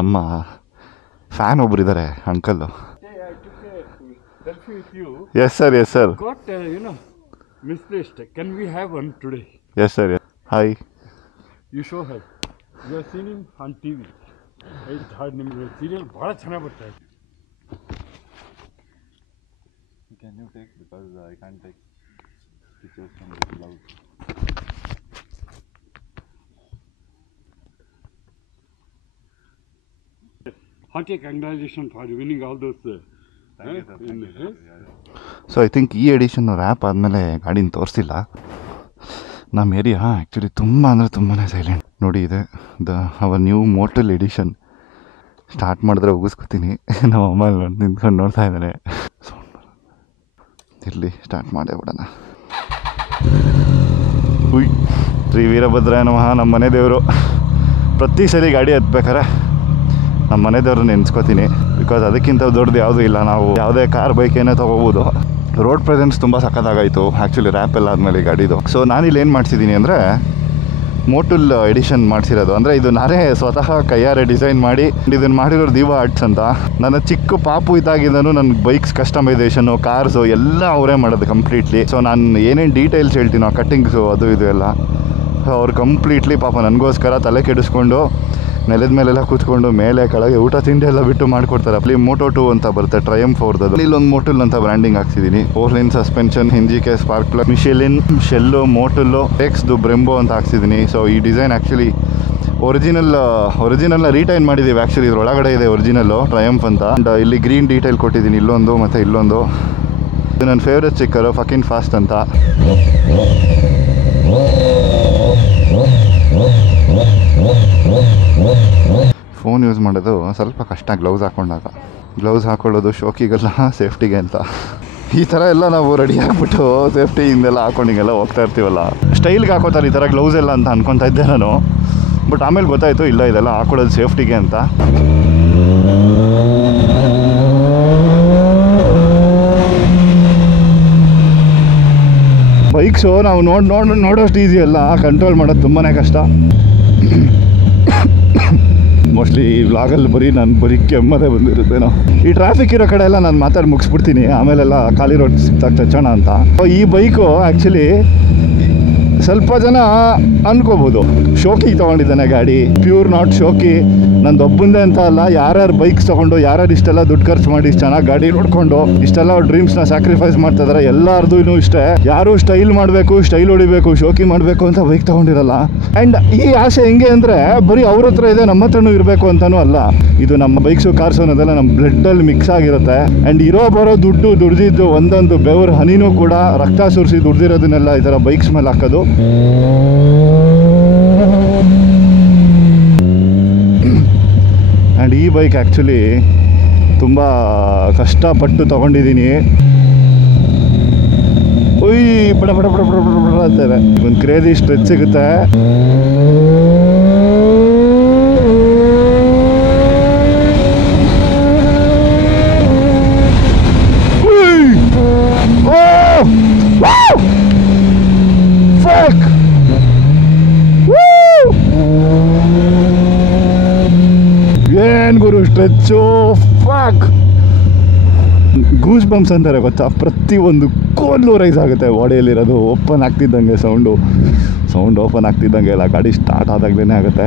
ನಮ್ಮ ಫ್ಯಾನ್ ಒಬ್ರು ಇದ್ದಾರೆ uncle. Yes sir, yes sir. Misplaced. Can we have one today? Yes sir. Hi. You show her. You have seen him on TV. It's hard name. Serial bada chana barta hai. Can you take, because I can't take pictures from the cloud. Hearty congratulations for winning all those. So I think ಈ edition rap ಆದಮೇಲೆ ಗಾಡಿನ ತೋರಿಸಿಲ್ಲ. ನಮ್ಮ area actually ತುಂಬ ಅಂದರೆ ತುಂಬಾ silent. ನೋಡಿ ಇದೆ our new model edition. Start ಮಾಡಿದ್ರೆ ಉಗಿಸ್ಕೊತೀನಿ. ನಮ್ಮ ಅಮ್ಮ ನಿಂತ್ಕೊಂಡು ನೋಡ್ತಾ ಇದ್ದಾನೆ. ಇರಲಿ, ಸ್ಟಾರ್ಟ್ ಮಾಡೇ ಬಿಡೋಣ. ಹುಯ್, ಶ್ರೀ ವೀರಭದ್ರಾಯ ನಮಃ. ನಮ್ಮ ಮನೆ ದೇವರು. ಪ್ರತಿ ಸರಿ ಗಾಡಿ ಹತ್ಬೇಕಾರೆ ನಮ್ಮ ಮನೆ ದೇವ್ರನ್ನ ನೆನೆಸ್ಕೋತೀನಿ. ಬಿಕಾಸ್ ಅದಕ್ಕಿಂತ ದೊಡ್ಡದು ಯಾವುದೂ ಇಲ್ಲ. ನಾವು ಯಾವುದೇ ಕಾರ್ ಬೈಕ್ ಏನೇ ತೊಗೋಬೋದು. ರೋಡ್ ಪ್ರೆಸೆನ್ಸ್ ತುಂಬ ಸಖತ್ತಾಗಾಯಿತು ಆ್ಯಕ್ಚುಲಿ ರ್ಯಾಪ್ ಎಲ್ಲ ಆದಮೇಲೆ ಈ ಗಾಡಿದು. ಸೊ ನಾನಿಲ್ಲಿ ಏನು ಮಾಡ್ತಿದ್ದೀನಿ ಅಂದರೆ ಮೋಟುಲ್ ಎಡಿಷನ್ ಮಾಡಿಸಿರೋದು. ಅಂದರೆ ಇದು ನಾನೇ ಸ್ವತಃ ಕೈಯಾರೆ ಡಿಸೈನ್ ಮಾಡಿ ಇದನ್ನು ಮಾಡಿರೋರು ದೀವಾ ಆರ್ಟ್ಸ್ ಅಂತ. ನನ್ನ ಚಿಕ್ಕ ಪಾಪು ಇದ್ದಾಗಿದ್ದನು ನನ್ನ ಬೈಕ್ಸ್ ಕಸ್ಟಮೈಸೇಷನು, ಕಾರ್ಸು ಎಲ್ಲ ಅವರೇ ಮಾಡೋದು ಕಂಪ್ಲೀಟ್ಲಿ. ಸೊ ನಾನು ಏನೇನು ಡೀಟೇಲ್ಸ್ ಹೇಳ್ತೀನೋ, ಕಟ್ಟಿಂಗ್ಸು ಅದು ಇದು ಎಲ್ಲ ಅವ್ರು ಕಂಪ್ಲೀಟ್ಲಿ ಪಾಪ ನನಗೋಸ್ಕರ ತಲೆ ಕೆಡಿಸ್ಕೊಂಡು ನೆಲದ ಮೇಲೆಲ್ಲ ಕೂತ್ಕೊಂಡು ಮೇಲೆ ಕೆಳಗೆ ಊಟ ತಿಂಡಿ ಎಲ್ಲ ಬಿಟ್ಟು ಮಾಡಿಕೊಡ್ತಾರೆ. ಅಲ್ಲಿ Moto 2 ಅಂತ ಬರುತ್ತೆ, ಟ್ರಯಂಫ್ ಅವ್ರದ್ದು. ಇಲ್ಲೊಂದು ಮೋಟುಲ್ ಅಂತ ಬ್ರ್ಯಾಂಡಿಂಗ್ ಹಾಕ್ಸಿದ್ದೀನಿ. 4-lane ಸಸ್ಪೆನ್ಷನ್, ಹಿಂಜಿಕೆ spark plug, Michelin, Shell, Motul, ಟೆಕ್ಸ್ದು ಬ್ರೆಂಬೋ ಅಂತ ಹಾಕ್ಸಿದ್ದೀನಿ. ಸೊ ಈ ಡಿಸೈನ್ ಆ್ಯಕ್ಚುಲಿ ಒರಿಜಿನಲ್ನ ರೀಟೈನ್ ಮಾಡಿದ್ದೀವಿ. ಆ್ಯಕ್ಚುಲಿ ಇದ್ರೊಳಗಡೆ ಇದೆ ಒರಿಜಿನಲ್ಲು ಟ್ರಯಂಫ್ ಅಂತ. ಆ್ಯಂಡ್ ಇಲ್ಲಿ ಗ್ರೀನ್ ಡೀಟೇಲ್ ಕೊಟ್ಟಿದ್ದೀನಿ, ಇಲ್ಲೊಂದು ಮತ್ತು ಇಲ್ಲೊಂದು. ಇದು ನನ್ನ ಫೇವ್ರೆಟ್ ಸ್ಟಿಕ್ಕರು, ಫಕಿನ್ ಫಾಸ್ಟ್ ಅಂತ. ಫೋನ್ ಯೂಸ್ ಮಾಡೋದು ಸ್ವಲ್ಪ ಕಷ್ಟ ಗ್ಲೌಸ್ ಹಾಕೊಂಡಾಗ. ಗ್ಲೌಸ್ ಹಾಕೊಳ್ಳೋದು ಶೋಕಿಗೆಲ್ಲ, ಸೇಫ್ಟಿಗೆ ಅಂತ. ಈ ಥರ ಎಲ್ಲ ನಾವು ರೆಡಿ ಆಗಿಬಿಟ್ಟು ಸೇಫ್ಟಿ ಹಿಂದೆಲ್ಲ ಹಾಕೊಂಡಿಗೆಲ್ಲ ಹೋಗ್ತಾ ಇರ್ತೀವಲ್ಲ. ಸ್ಟೈಲ್ಗೆ ಹಾಕೋತಾರೆ ಈ ಥರ ಗ್ಲೌಸ್ ಎಲ್ಲ ಅಂತ ಅನ್ಕೊತಾ ಇದ್ದೆ ನಾನು. ಬಟ್ ಆಮೇಲೆ ಗೊತ್ತಾಯಿತು ಇಲ್ಲ, ಇದೆಲ್ಲ ಹಾಕೊಳ್ಳೋದು ಸೇಫ್ಟಿಗೆ ಅಂತ. ಬೈಕ್ಸು ನಾವು ನೋಡೋಷ್ಟು ಈಸಿ ಅಲ್ಲ, ಕಂಟ್ರೋಲ್ ಮಾಡೋದು ತುಂಬಾ ಕಷ್ಟ. ಮೋಸ್ಟ್ಲಿ ಈ ವ್ಲಾಗಲ್ಲಿ ಬರೀ ಕೆಮ್ಮದೇ ಬಂದಿರುತ್ತೇನೋ. ಈ ಟ್ರಾಫಿಕ್ ಇರೋ ಕಡೆ ಎಲ್ಲ ನಾನು ಮಾತಾಡಿ ಮುಗಿಸ್ಬಿಡ್ತೀನಿ, ಆಮೇಲೆಲ್ಲ ಖಾಲಿ ರೋಡ್ ಸಿಕ್ತಾಗ ಚಚ್ಚೋಣ ಅಂತ. ಈ ಬೈಕು ಆ್ಯಕ್ಚುಲಿ ಸ್ವಲ್ಪ ಜನ ಅನ್ಕೋಬೋದು ಶೋಕಿಗೆ ತೊಗೊಂಡಿದ್ದಾನೆ ಗಾಡಿ. ಪ್ಯೂರ್ ನಾಟ್ ಶೋಕಿ. ನಂದು ಒಬ್ಬಂದೇ ಅಂತ ಅಲ್ಲ, ಯಾರ್ಯಾರು ಬೈಕ್ಸ್ ತೊಗೊಂಡು ಯಾರ್ಯಾರು ಇಷ್ಟೆಲ್ಲ ದುಡ್ಡು ಖರ್ಚು ಮಾಡಿ ಇಷ್ಟು ಚೆನ್ನಾಗಿ ಗಾಡಿ ನೋಡಿಕೊಂಡು ಇಷ್ಟೆಲ್ಲ ಡ್ರೀಮ್ಸ್ನ ಸ್ಯಾಕ್ರಿಫೈಸ್ ಮಾಡ್ತಾ ಇದ್ದಾರೆ. ಎಲ್ಲರದು ಇಷ್ಟೇ, ಯಾರು ಸ್ಟೈಲ್ ಮಾಡಬೇಕು, ಸ್ಟೈಲ್ ಹೊಡಿಬೇಕು, ಶೋಕಿ ಮಾಡಬೇಕು ಅಂತ ಬೈಕ್ ತೊಗೊಂಡಿರಲ್ಲ. ಆ್ಯಂಡ್ ಈ ಆಸೆ ಹೆಂಗೆ ಅಂದರೆ ಬರೀ ಅವ್ರ ಹತ್ರ ಇದೆ, ನಮ್ಮ ಹತ್ರನೂ ಇರಬೇಕು ಅಂತಲೂ ಅಲ್ಲ. ಇದು ನಮ್ಮ ಬೈಕ್ಸು ಕಾರ್ಸು ಅನ್ನೋದೆಲ್ಲ ನಮ್ಮ ಬ್ಲಡ್ಡಲ್ಲಿ ಮಿಕ್ಸ್ ಆಗಿರುತ್ತೆ. ಆ್ಯಂಡ್ ಬರೋ ದುಡ್ದಿದ್ದು ಒಂದೊಂದು ಬೆವರು ಹನಿನೂ ಕೂಡ ರಕ್ತ ಸುರಿಸಿ ದುಡ್ದಿರೋದನ್ನೆಲ್ಲ ಈ ಥರ ಬೈಕ್ಸ್ ಮೇಲೆ ಹಾಕೋದು. ಆ್ಯಂಡ್ ಈ ಬೈಕ್ ಆ್ಯಕ್ಚುಲಿ ತುಂಬ ಕಷ್ಟಪಟ್ಟು ತೊಗೊಂಡಿದ್ದೀನಿ. ಉಯ್ ಬಡ ಬಡ ಬಡ ಬಡ ಬಡ ಅಂತಾರೆ. ಒಂದು ಕ್ರೇಜಿ ಸ್ಟ್ರೆಚ್ ಸಿಗುತ್ತೆ. ಏನ್ ಗುರು ಸ್ಟ್ರೆಚ್ಚು, ಫಾಕ್ ಗೂಸ್ ಬಂಪ್ಸ್ ಅಂತಾರೆ ಗೊತ್ತಾ. ಪ್ರತಿಯೊಂದು ಕೋಲ್ಲು ರೈಸ್ ಆಗುತ್ತೆ ಬಾಡಿಯಲ್ಲಿರೋದು. ಓಪನ್ ಆಗ್ತಿದ್ದಂಗೆ ಸೌಂಡ್ ಓಪನ್ ಆಗ್ತಿದ್ದಂಗೆ ಎಲ್ಲ ಗಾಡಿ ಸ್ಟಾರ್ಟ್ ಆದಾಗಲೇ ಆಗುತ್ತೆ.